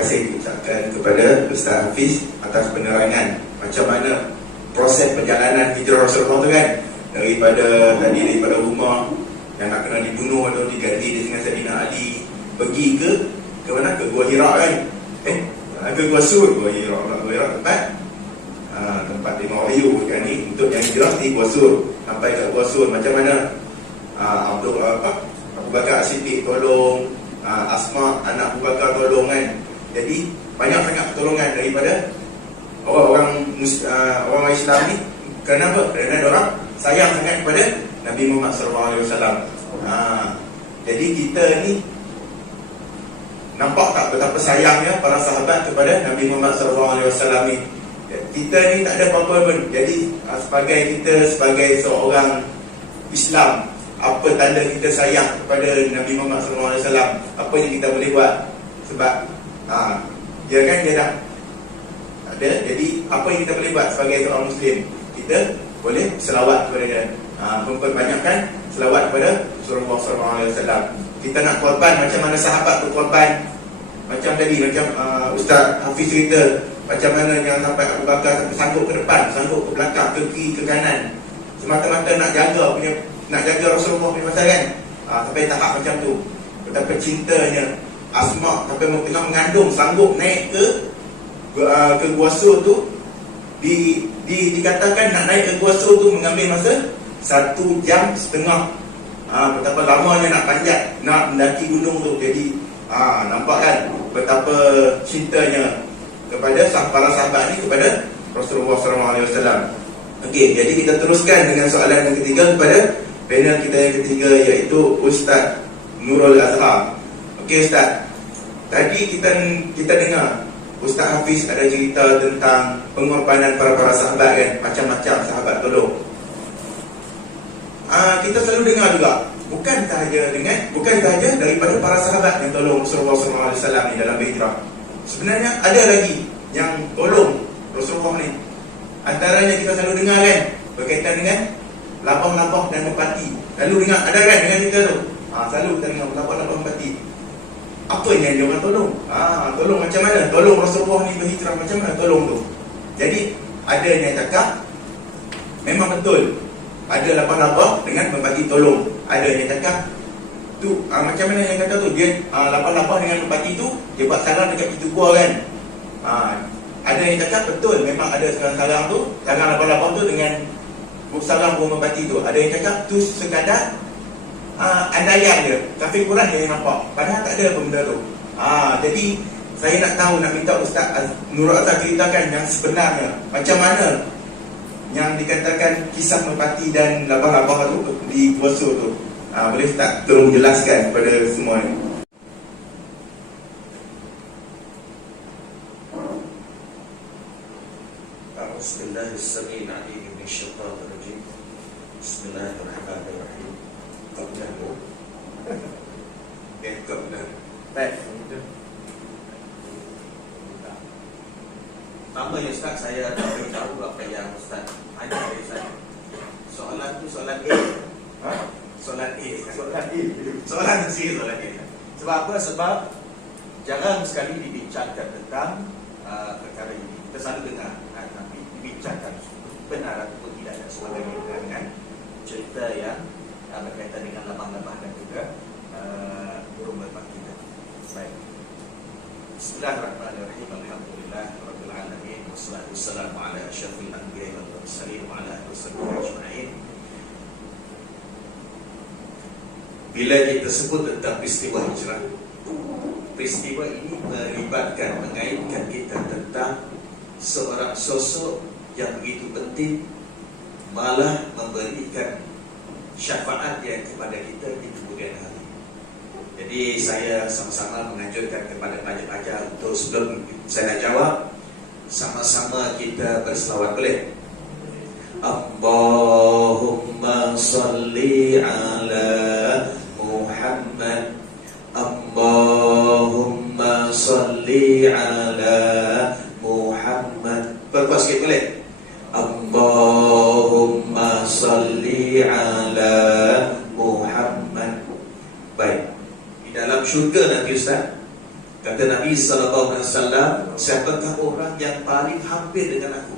kasih diucapkan kepada Ustaz Hafiz atas penerangan macam mana proses perjalanan hijrah Rasulullah tu kan, daripada rumah yang nak kena dibunuh atau diganti dengan Sayyidina Ali, pergi ke mana? Ke Gua Hira kan? Ke Gua Sur. Gua Hira tempat tengok wahyu kan ni. Untuk yang hijrah di Gua Sur. Sampai kat Gua Sur macam mana Abu Bakar As-Siddiq tolong, Asma anak Abu Bakar tolong kan. Jadi banyak sangat pertolongan daripada orang Islam ni. Kenapa? Kerana orang sayang sangat kepada Nabi Muhammad SAW. Jadi kita ni nampak tak betapa sayangnya para sahabat kepada Nabi Muhammad SAW ni. Kita ni tak ada apa-apa pun. Jadi sebagai seorang Islam, apa tanda kita sayang kepada Nabi Muhammad SAW? Apa yang kita boleh buat? Sebab dia kan dia dah ada. Jadi apa yang kita boleh buat sebagai seorang Muslim? Kita boleh selawat kepada dia, memperbanyakkan selawat kepada Rasulullah SAW. Kita nak korban macam mana sahabat berkorban. Macam tadi, macam Ustaz Hafiz cerita, macam mana yang sampai Abu Bakar sampai sanggup ke depan, sanggup ke belakang, ke kiri, ke kanan, semata-mata nak jaga Rasulullah punya masa kan. Sampai tahap macam tu. Betapa cintanya Asma sampai tengah mengandung, sanggup naik ke Gua Sur tu. Dikatakan nak naik ke Gua Sur tu mengambil masa 1 jam setengah. Betapa lamanya nak panjat, nak mendaki gunung tu. Jadi nampak kan betapa cintanya kepada para sahabat ni kepada Rasulullah SAW. Okey, jadi kita teruskan dengan soalan yang ketiga kepada panel kita yang ketiga, iaitu Ustaz Nurul Azhar. Okey Ustaz, tadi kita dengar Ustaz Hafiz ada cerita tentang pengorbanan para sahabat kan, macam-macam sahabat tolong. Kita selalu dengar juga, bukan sahaja daripada para sahabat yang tolong Rasulullah SAW ni dalam hijrah. Sebenarnya ada lagi yang tolong Rasulullah ni. Antaranya kita selalu dengar kan, berkaitan dengan lapang-lapang dan merpati. Selalu dengar, ada kan dengan kita tu. Selalu kita dengar lapang-lapang merpati. Apa yang dia orang tolong? Tolong macam mana? Tolong Rasulullah ni berhijrah macam mana tolong tu? Jadi ada yang cakap memang betul, ada lapang-lapang dengan merpati tolong. Ada yang cakap tu macam mana yang kata tu, dia lapang-lapang dengan merpati tu, dia buat sarang dekat pintu gua kan. Ada yang cakap betul, memang ada sarang tu, sarang lapang-lapang tu dengan sarang burung merpati tu. Ada yang cakap tu sekadar andaian dia, kafir Quran dia yang nampak, padahal tak ada benda tu. Jadi saya nak tahu, nak minta Ustaz Nurul Azhar ceritakan yang sebenarnya, macam mana yang dikatakan kisah merpati dan lapang-lapang tu di Gua Sur tu. Boleh Ustaz tolong jelaskan kepada semua ni? Bismillahirrahmanirrahim. Bismillahirrahmanirrahim. Pertamanya Ustaz, saya nak beritahu apa yang Ustaz tanya dari saya. Soalan tu soalan A. Soalan A. Sebab apa? Sebab jarang sekali dibincangkan tentang perkara ini. Kita selalu dengar, tapi dibincangkan benar ataupun tidak, dan sebagainya dengan cerita yang berkaitan dengan lapang-lapang dan juga burung merpati. Baik. Bismillahirrahmanirrahim. Alhamdulillah rabbil alamin, wassalatu wassalamu ala asyrafil anbiya'i wal mursalin wa ala alihi washabbihi ajma'in. Bila kita sebut tentang peristiwa hijrah, peristiwa ini mengaitkan kita tentang seorang sosok yang begitu penting, malah memberikan syafaat yang kepada kita di kemudian hari. Jadi saya sama-sama menganjurkan kepada pelajar-pelajar untuk sebelum saya nak jawab, sama-sama kita berselawat, boleh? Allahumma salli ala Muhammad, Allahumma salli ala Muhammad. Berkuat sikit boleh? Allahumma salli ala Muhammad. Baik. Di dalam syurga nanti Ustaz, Kata Nabi SAW, siapakah orang yang paling hampir dengan aku?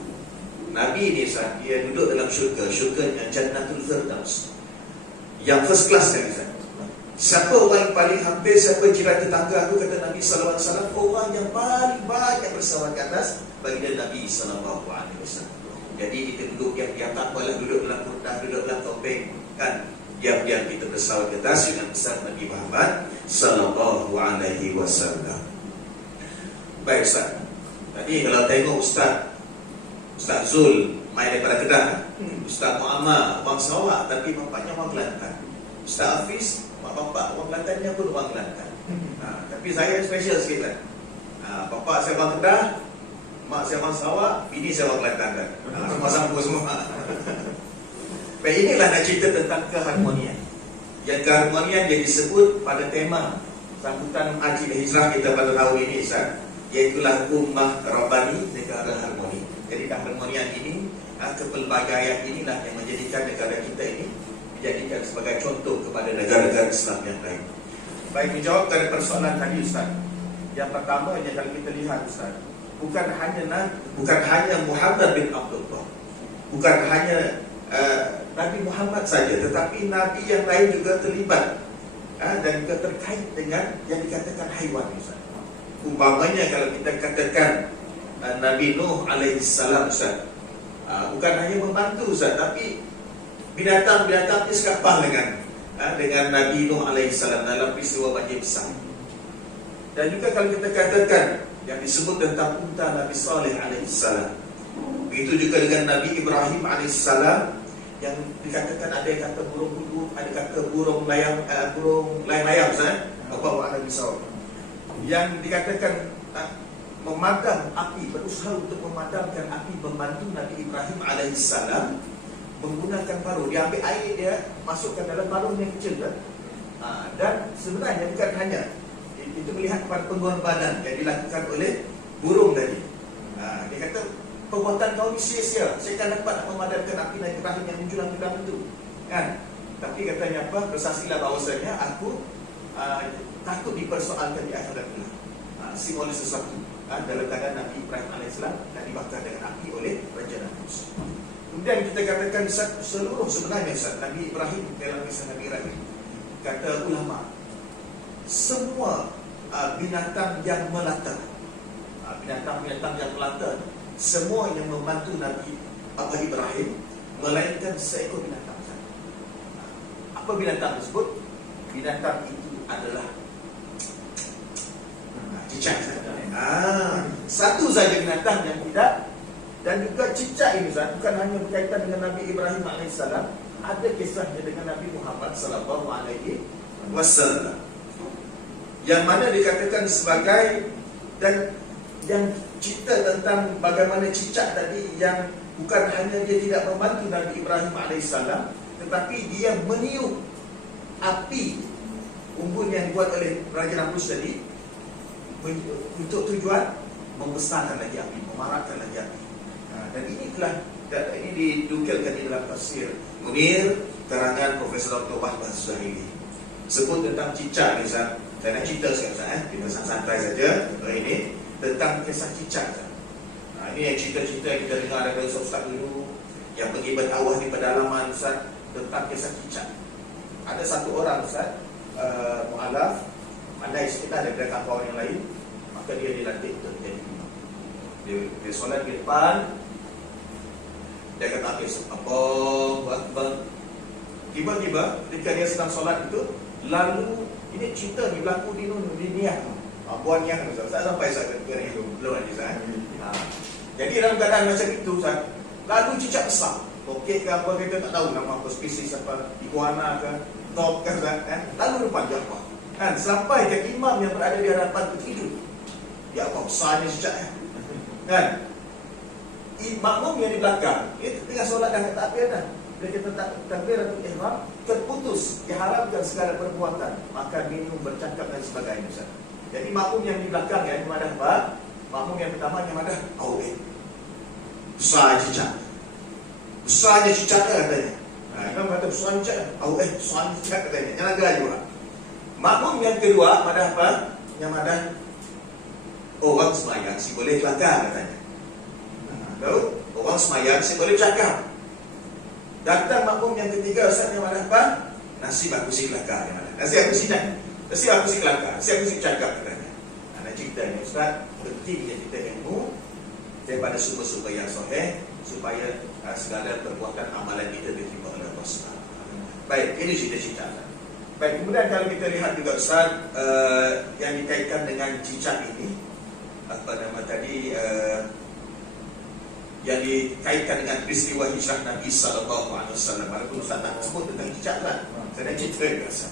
Nabi ni Ustaz, dia duduk dalam syurga. Syurga Jannatul Firdaus, yang first class kan Ustaz. Siapa orang yang paling hampir, siapa jiran tetangga aku, kata Nabi SAW, orang yang paling banyak bersama ke atas baginda Nabi SAW. Jadi kita duduk diam-diam, tak apalah, duduk dalam kurdah, duduk dalam topeng kan, diam-diam kita bersama ke atas dengan besar Nabi Muhammad SAW. Baik Ustaz, tadi kalau tengok Ustaz Zul main daripada Kedah, Ustaz Muhammad orang Sarawak tapi bapaknya orang Kelantan. Ustaz Hafiz, mak bapak orang Kelantannya pun orang Kelantan. Tapi saya special sikit lah. Bapak saya orang Kedah, mak saya orang Sarawak, bini saya orang Kelantan kan. Semua sambung semua. Baik, inilah nak cerita tentang keharmonian. Yang keharmonian yang disebut pada tema sambutan Haji Hijrah kita pada tahun ini Ustaz, iaitulah Ummah Rabbani, negara harmoni. Jadi keharmonian ini, kepelbagaian inilah yang menjadikan negara kita ini dijadikan sebagai contoh kepada negara-negara Islam yang lain. Baik, menjawab dari persoalan tadi Ustaz. Yang pertama yang kalau kita lihat Ustaz, bukan hanya Muhammad bin Abdullah, bukan hanya Nabi Muhammad saja, tetapi Nabi yang lain juga terlibat dan juga terkait dengan yang dikatakan haiwan Ustaz. Umpamanya kalau kita katakan Nabi Nuh alaihissalam Ustaz, bukan hanya membantu Ustaz, tapi binatang-binatang ini sekapal dengan Nabi Nuh alaihissalam dalam peristiwa banjir besar. Dan juga kalau kita katakan yang disebut tentang unta Nabi Saleh alaihissalam, begitu juga dengan Nabi Ibrahim alaihissalam, yang dikatakan ada yang kata burung kuduk, ada kata burung layang-layang Ustaz, bawa Nabi Saleh, yang dikatakan memadam api, berusaha untuk memadamkan api, membantu Nabi Ibrahim alaihissalam menggunakan paruh. Dia ambil air, dia masukkan dalam paruh yang kecil kan? Dan sebenarnya bukan hanya itu, melihat kepada pengorbanan yang dilakukan oleh burung tadi. Dia kata perbuatan kau ni sia-sia, saya akan dapat memadamkan api Nabi Ibrahim yang menjulang-julang itu kan? Tapi katanya apa? Bersaksilah bahawasanya aku takut dipersoalkan di akhirat kelak. Simbolis sesuatu dalam keadaan Nabi Ibrahim AS dan dibakar dengan api oleh Raja Namrus. Kemudian kita katakan seluruh sebenarnya Nabi Ibrahim, dalam kisah Nabi Ibrahim, kata ulama, semua binatang yang melata, binatang-binatang yang melata, semua yang membantu Nabi Ibrahim, melainkan seekor binatang. Apa binatang tersebut? Binatang itu adalah cicak. Satu saja binatang yang tidak. Dan juga cicak ini bukan hanya berkaitan dengan Nabi Ibrahim AS, ada kisahnya dengan Nabi Muhammad SAW, yang mana dikatakan sebagai, dan yang cerita tentang bagaimana cicak tadi yang bukan hanya dia tidak membantu Nabi Ibrahim AS, tetapi dia meniup api unggun yang dibuat oleh Raja Namrus tadi untuk tujuan membesarkan lagi api, memarakkan lagi api. Dan ini didukilkan di dalam tafsir Munir karangan Profesor Dr. Wahbah Zuhaili. Sebut tentang cicak ni Ustaz. Saya nak cerita sekarang kita santai saja hari ini tentang kisah cicak. Ini yang cerita-cerita yang kita dengar dari Ustaz dulu yang pergi bertawah di pedalaman Ustaz, tentang kisah cicak. Ada satu orang Ustaz, mu'alaf, pandai sekitar daripada kawan yang lain, maka dia dilantik untuk menjadi imam. Dia solat di depan, dia kata Allahu Akbar. Tiba-tiba ketika dia sedang solat itu, lalu ini cerita ni berlaku di Niah, Buan Niah Ustaz. Saya sampai Ustaz ke itu belum ada Ustaz. Jadi dalam keadaan macam itu Ustaz, lalu cicak besar, tokek ke apa kita tak tahu nama apa spesies apa, iguana ke, top ke Ustaz, lalu depan jumpa. Kan sampai ke imam yang berada di hadapan itu, ya Allah besarnya cicak kan. Makmum yang di belakang, dia tengah solat dah kata api dah. Bila kita takbiratul ihram, terputus, diharamkan segala perbuatan, maka minum, bercakap dan sebagainya Ustaz. Jadi makmum yang di belakang yang madah apa? Makmum yang pertama yang madah besar cicak. Besarnya cicak katanya. Imam kata besar cicak. Besar cicak katanya. Jangan gelar juga. Makmum yang kedua madah apa? Yang madah orang semayang si boleh kelakar katanya. Tahu? Orang semayang si boleh cakap. Datang makmum yang ketiga, Ustaz yang mana apa? Nasib aku si kelakar yang mana? Nasib aku si kelakar, nasib aku si cakap katanya. Anak cerita ni Ustaz, pentingnya kita ilmu daripada sumber-sumber yang sahih supaya segala perbuatan amalan kita diterima oleh Allah SWT. Baik, ini cerita-cerita. Baik, kemudian kalau kita lihat juga Ustaz, yang dikaitkan dengan cicak ini, apa nama tadi, yang dikaitkan dengan peristiwa hijrah Nabi SAW. Walaupun Ustaz tak sebut tentang cicak kan, saya nak cerita juga Ustaz.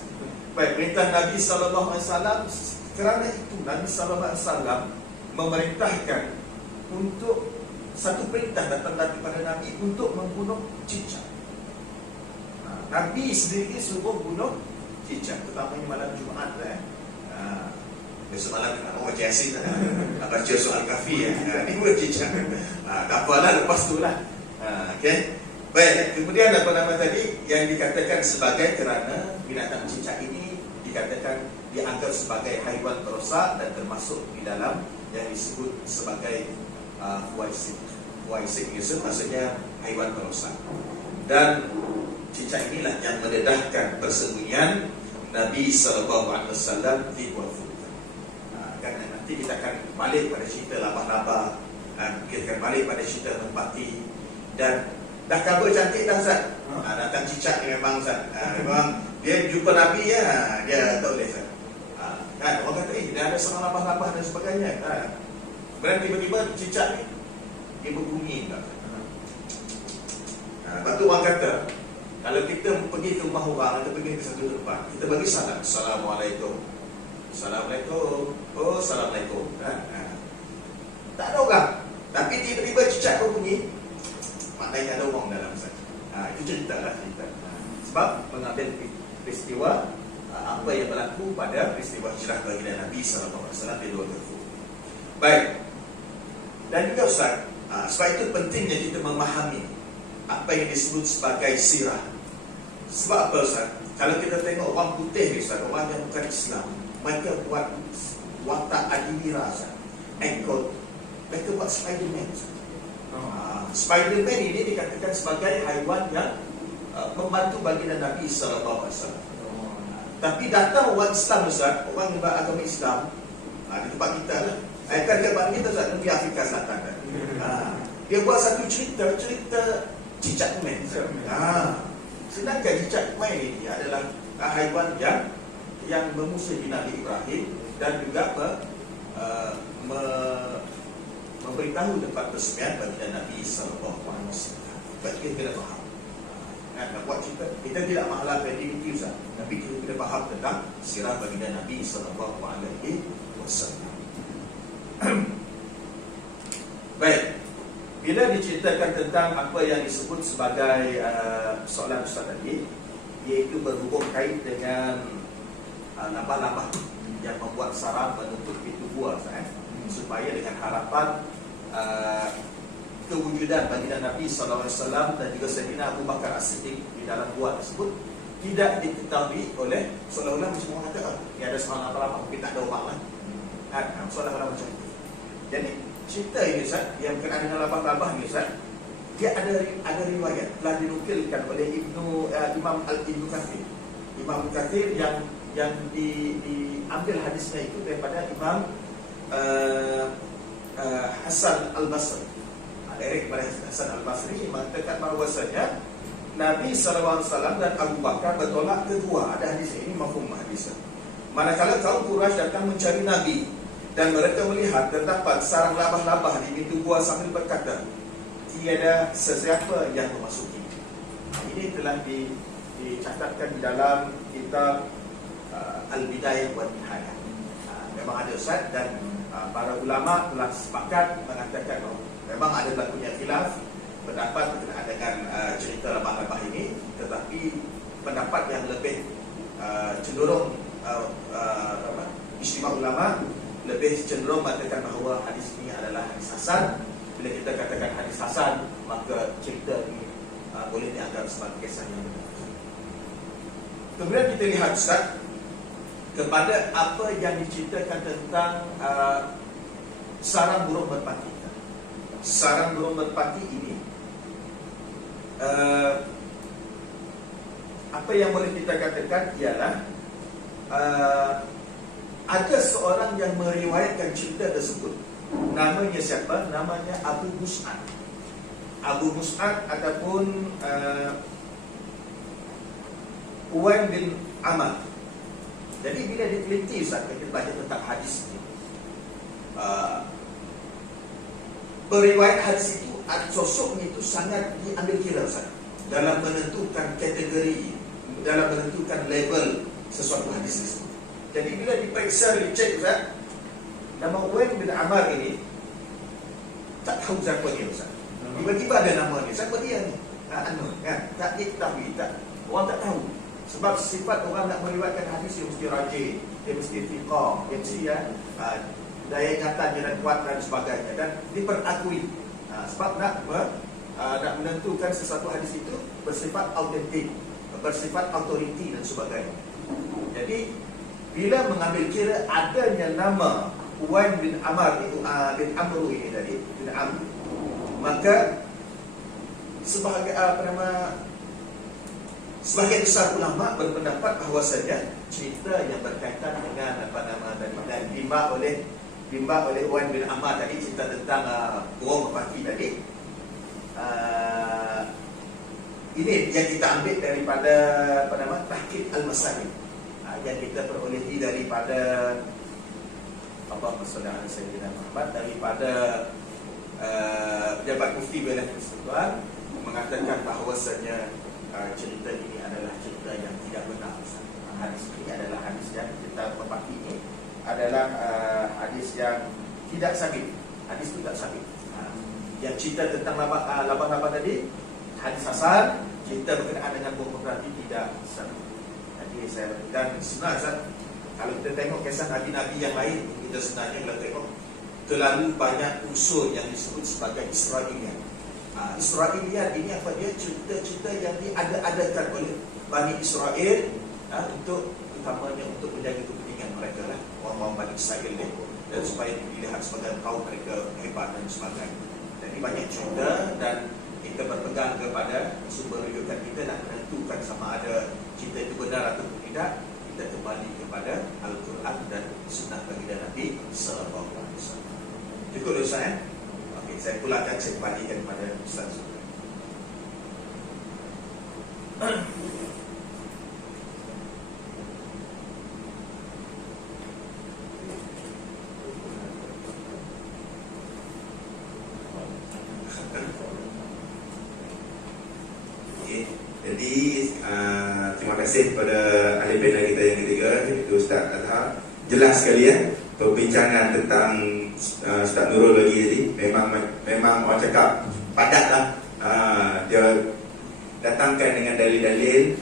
Baik, perintah Nabi SAW, kerana itu Nabi SAW memerintahkan untuk satu perintah datang daripada Nabi untuk membunuh cicak. Nabi sendiri suruh bunuh cicak, terutamanya malam Jumaat besok malam orang baca Yasin, baca soal kafi ni bunuh cicak. Tak apalah, lepas tu lah. Okay. Baik, kemudian apa nama tadi yang dikatakan sebagai kerana binatang cicak ini dikatakan dianggap sebagai haiwan perosak dan termasuk di dalam yang disebut sebagai fuaisik maksudnya haiwan perosak. Dan cicak inilah yang mendedahkan persembunyian Nabi SAW di Gua Thur. Kan nanti kita akan balik pada cerita labah-labah, kita akan balik pada cerita Merpati. Dan dah cover cantik dah Ustaz. Datang cicak ni memang Ustaz, memang dia jumpa Nabi dia tak boleh Ustaz. Kan orang kata dia ada serang labah-labah dan sebagainya. Kemudian tiba-tiba cicak ni dia berbunyi tak? Lepas tu orang kata, kalau kita pergi ke rumah orang atau pergi ke satu tempat, kita bagi salam, Assalamualaikum. Assalamualaikum. Oh, Assalamualaikum. Tak ada orang, tapi tiba-tiba cicak berbunyi, maknanya ada orang dalam sana. Itu cerita. Sebab mengambil peristiwa apa yang berlaku pada peristiwa hijrah baginda Nabi SAW di Gua Thur. Baik. Dan juga Ustaz, sebab itu pentingnya kita memahami apa yang disebut sebagai sirah. Sebab apa Ustaz? Kalau kita tengok orang putih Ustaz, orang yang bukan Islam, mereka buat watak adimira Ustaz, engkau, mereka buat Spiderman Ustaz. Spiderman ini dikatakan sebagai haiwan yang membantu baginda Nabi SAW. Tapi datang orang Islam Ustaz, orang yang beragama Islam, di tempat kita lah, kan tempat kita Ustaz, di Afrika Selatan kan. Dia buat satu cerita cicak kumen. Sedangkan cicak kumen ini adalah haiwan yang memusuhi Nabi Ibrahim dan juga memberitahu tempat persembahyan bagi Nabi SAW. Sebab kita kena faham. Nak buat cerita, kita tidak masalah kreativiti Ustaz, tapi kita kena faham tentang sirah baginda Nabi SAW. Baik, bila diceritakan tentang apa yang disebut sebagai soalan Ustaz tadi, iaitu berhubung kait dengan labah-labah yang membuat sarang menutup pintu gua supaya dengan harapan kewujudan baginda Nabi SAW dan juga Sayyidina Abu Bakar As-Siddiq di dalam gua tersebut tidak diketahui oleh seolah-olah macam orang kata ni ada sarang labah-labah tapi tak ada orang lah. Seolah-olah macam itu. Jadi cerita ini Ustaz yang berkenaan dengan labah-labah ni Ustaz, dia ada riwayat telah dinukilkan oleh Imam Ibnu Katsir. Imam Katsir yang diambil hadisnya itu daripada Imam Hasan Al-Basri. Dari kepada Hasan Al-Basri mengatakan bahawasanya Nabi SAW dan Abu Bakar bertolak kedua. Ada hadis ini, mafhum hadis. Manakala kaum Quraisy datang mencari Nabi dan mereka melihat terdapat sarang labah-labah di pintu gua sambil berkata, tiada sesiapa yang memasuki. Ini telah dicatatkan di dalam kitab Al-Bidayah wa Nihayah. Memang ada Ustaz dan para ulama telah sepakat mengatakan bahawa memang ada berlakunya khilaf pendapat berkenaan dengan cerita labah-labah ini, tetapi pendapat yang lebih cenderung istimewa ulama lebih cenderung mengatakan bahawa hadis ini adalah hadis hasan. Bila kita katakan hadis hasan, maka cerita ini boleh dianggap sebagai kisah yang benar. Kemudian kita lihat Ustaz kepada apa yang diceritakan tentang sarang burung merpati. Sarang burung merpati ini, apa yang boleh kita katakan ialah ada seorang yang meriwayatkan cerita tersebut. Namanya siapa? Namanya Abu Mus'ab. Abu Mus'ab ataupun Uwain bin Amr. Jadi bila diteliti Ustaz, kita baca tentang hadis ini, periwayat hadis itu, sosoknya itu sangat diambil kira Ustaz, dalam menentukan kategori, dalam menentukan level sesuatu hadis tersebut. Jadi bila diperiksa, dicek Ustaz, nama Uwain bin Amr ini tak tahu siapa dia Ustaz. Tiba-tiba ada nama dia, siapa dia ni? Tak diketahui, orang tak tahu. Sebab sifat orang nak meriwayatkan hadis, dia mesti rajin, dia mesti fiqah, dia mesti daya ingatan dia dan kuat dan sebagainya, dan diperakui. Sebab nak menentukan sesuatu hadis itu bersifat autentik, bersifat autoriti dan sebagainya. Jadi bila mengambil kira adanya nama Uwain bin Amr itu, bin Amr ini tadi, bin Amr, maka sebagai sebagian besar ulama berpendapat bahawasanya cerita yang berkaitan dengan dan bimbang oleh Uwain bin Amr tadi, cerita tentang burung merpati tadi, ini yang kita ambil daripada Tahqiq Al-Masalih, yang kita perolehi daripada Allahumma shalli ala sayyidina Muhammad, daripada Pejabat Mufti Wilayah Persekutuan, mengatakan bahawasanya cerita ini adalah cerita yang tidak benar. Hadis ini adalah hadis yang cerita merpati ini adalah hadis yang tidak sabit. Hadis itu tak sabit. Yang cerita tentang laba-laba tadi, hadis asal, cerita berkenaan dengan burung merpati tidak sabit. Jadi dan sebenarnya kalau kita tengok kisah Nabi-Nabi yang lain, kita sebenarnya kalau tengok terlalu banyak unsur yang disebut sebagai Israiliyat. Israiliyat ini apa dia? Cerita-cerita yang diada-adakan oleh Bani Israel untuk, utamanya untuk menjaga kepentingan mereka lah, orang-orang Bani Israel ni, dan supaya dilihat sebagai kaum mereka hebat dan sebagainya. Jadi banyak cerita, dan kita berpegang kepada sumber rujukan kita nak menentukan sama ada cerita itu benar atau tidak. Kita kembali kepada Al-Quran dan Sunnah Baginda Nabi Sallallahu Alaihi Wasallam. Cukup dulu Ustaz, Okey, saya pulangkan, saya kembalikan kepada Ustaz. Okay. Jadi terima kasih kepada ahli panel kita yang ketiga, iaitu Ustaz Azhar. Jelas sekali perbincangan tentang Ustaz Nurul lagi tadi memang orang cakap padat lah. Dia datangkan dengan dalil-dalil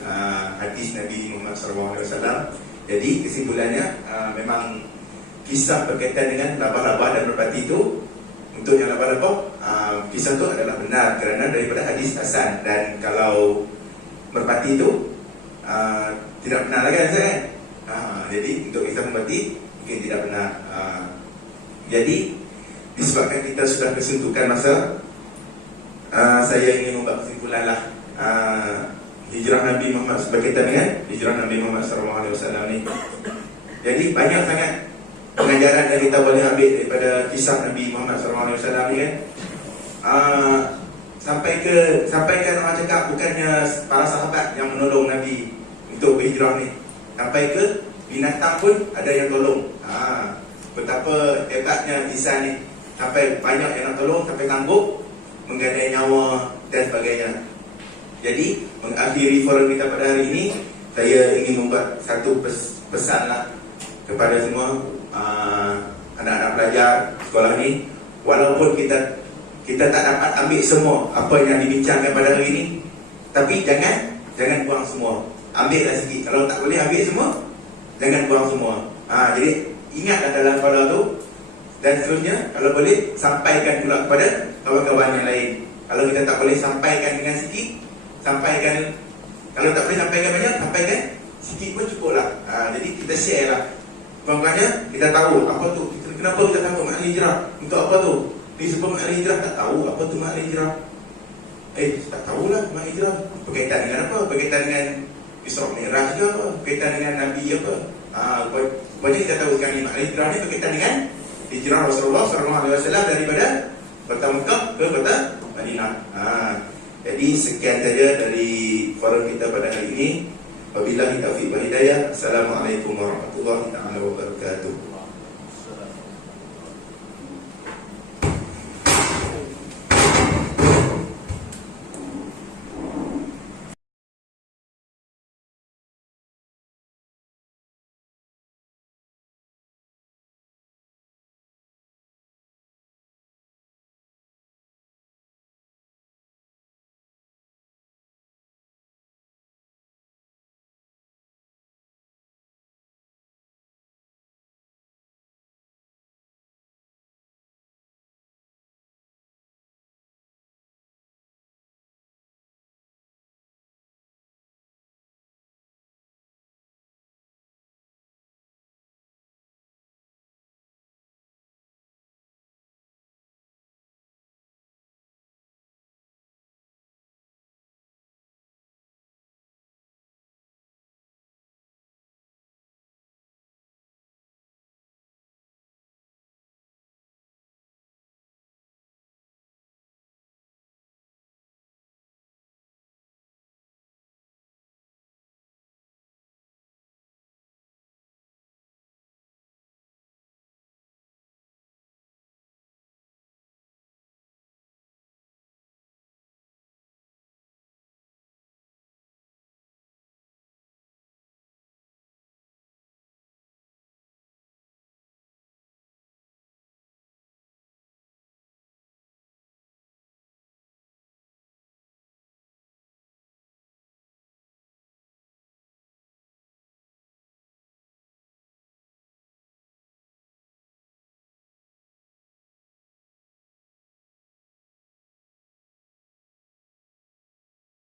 hadis Nabi Muhammad SAW. Jadi kesimpulannya memang kisah berkaitan dengan laba-laba dan merpati itu, untuk yang laba-laba, kisah itu adalah benar kerana daripada hadis hasan, dan kalau merpati itu tidak benar lagi kan saya. Jadi untuk kisah merpati mungkin tidak benar. Jadi disebabkan kita sudah kesuntukan masa, saya ingin membuat kesimpulan lah. Hijrah Nabi Muhammad berkaitan dengan hijrah Nabi Muhammad SAW ni. Jadi banyak sangat pengajaran yang kita boleh ambil daripada kisah Nabi Muhammad SAW ni kan. Sampaikan orang cakap bukannya para sahabat yang menolong Nabi untuk berhijrah ni, sampai ke binatang pun ada yang tolong. Betapa hebatnya Isa ni, sampai banyak yang nak tolong, sampai sanggup menggadai nyawa dan sebagainya. Jadi mengakhiri forum kita pada hari ini, saya ingin membuat satu pesan lah kepada semua anak-anak pelajar sekolah ni. Walaupun kita tak dapat ambil semua apa yang dibincangkan pada hari ini, tapi jangan buang semua. Ambillah sikit. Kalau tak boleh ambil semua, jangan buang semua. Jadi ingatlah dalam sekolah tu, dan seterusnya kalau boleh sampaikan pula kepada kawan-kawan yang lain. Kalau kita tak boleh sampaikan dengan sikit, sampaikan. Kalau tak boleh sampaikan banyak, sampaikan sikit pun cukup lah. Jadi kita share lah. Contohnya kita tahu apa tu, kita Kenapa kita takut makna hijrah? Untuk apa tu? Disebut makna hijrah, tak tahu apa tu makna hijrah. Tak tahulah makna hijrah. Berkaitan dengan apa? Berkaitan dengan Isra Mi'raj ke apa? Berkaitan dengan Nabi apa? Rupanya kita tahu sekarang ni makna hijrah ni berkaitan dengan hijrah Rasulullah SAW daripada Kota Mekah ke Kota Madinah. Jadi sekian saja dari forum kita pada hari ini. Wabillahi taufiq wal hidayah. Assalamualaikum warahmatullahi wabarakatuh.